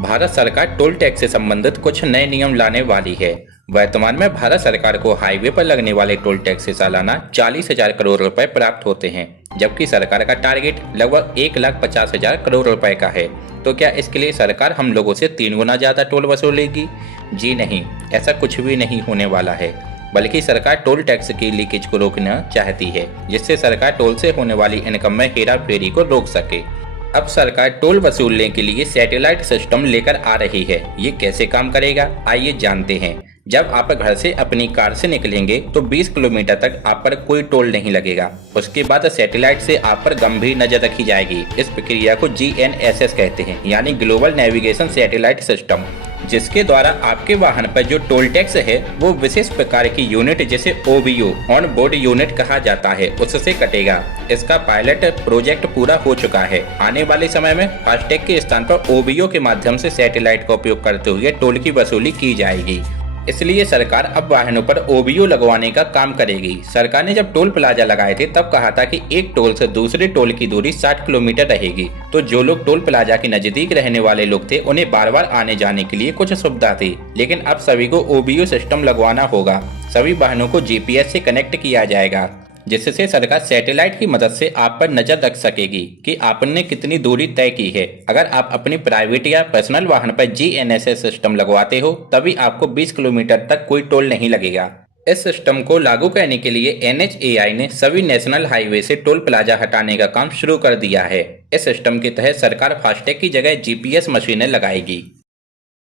भारत सरकार toll tax से संबंधित कुछ नए नियम लाने वाली है। वर्तमान में भारत सरकार को हाईवे पर लगने वाले टोल टैक्स से सालाना 40,000 करोड़ रुपए प्राप्त होते हैं, जबकि सरकार का टारगेट लगभग 1,50,000 करोड़ रुपए का है। तो क्या इसके लिए सरकार हम लोगों से 3 गुना ज्यादा टोल वसूलेगी? जी नहीं, ऐसा कुछ भी नहीं होने वाला है। बल्कि सरकार टोल टैक्स की लीकेज को रोकना चाहती है, जिससे सरकार टोल से होने वाली इनकम में हेरा फेरी को रोक सके। अब सरकार टोल वसूलने के लिए सैटेलाइट सिस्टम लेकर आ रही है। ये कैसे काम करेगा, आइए जानते हैं। जब आप घर से अपनी कार से निकलेंगे तो 20 किलोमीटर तक आप पर कोई टोल नहीं लगेगा। उसके बाद सैटेलाइट से आप पर गंभीर नजर रखी जाएगी। इस प्रक्रिया को GNSS कहते हैं, यानी ग्लोबल नेविगेशन सैटेलाइट सिस्टम, जिसके द्वारा आपके वाहन पर जो टोल टैक्स है वो विशेष प्रकार की यूनिट जिसे OBU ऑन बोर्ड यूनिट कहा जाता है उससे कटेगा। इसका पायलट प्रोजेक्ट पूरा हो चुका है। आने वाले समय में फास्टैग के स्थान पर OBU के माध्यम से सैटेलाइट का उपयोग करते हुए टोल की वसूली की जाएगी। इसलिए सरकार अब वाहनों पर OBU लगवाने का काम करेगी। सरकार ने जब टोल प्लाजा लगाए थे तब कहा था कि एक टोल से दूसरे टोल की दूरी 60 किलोमीटर रहेगी। तो जो लोग टोल प्लाजा के नजदीक रहने वाले लोग थे उन्हें बार बार आने जाने के लिए कुछ सुविधा थी, लेकिन अब सभी को OBU सिस्टम लगवाना होगा। सभी वाहनों को GPS से कनेक्ट किया जाएगा, जिससे सरकार सैटेलाइट की मदद से आप पर नजर रख सकेगी कि आपने कितनी दूरी तय की है। अगर आप अपनी प्राइवेट या पर्सनल वाहन पर GNSS सिस्टम लगवाते हो तभी आपको 20 किलोमीटर तक कोई टोल नहीं लगेगा। इस सिस्टम को लागू करने के लिए NHAI ने सभी नेशनल हाईवे से टोल प्लाजा हटाने का काम शुरू कर दिया है। इस सिस्टम के तहत सरकार फास्टैग की जगह GPS मशीनें लगाएगी।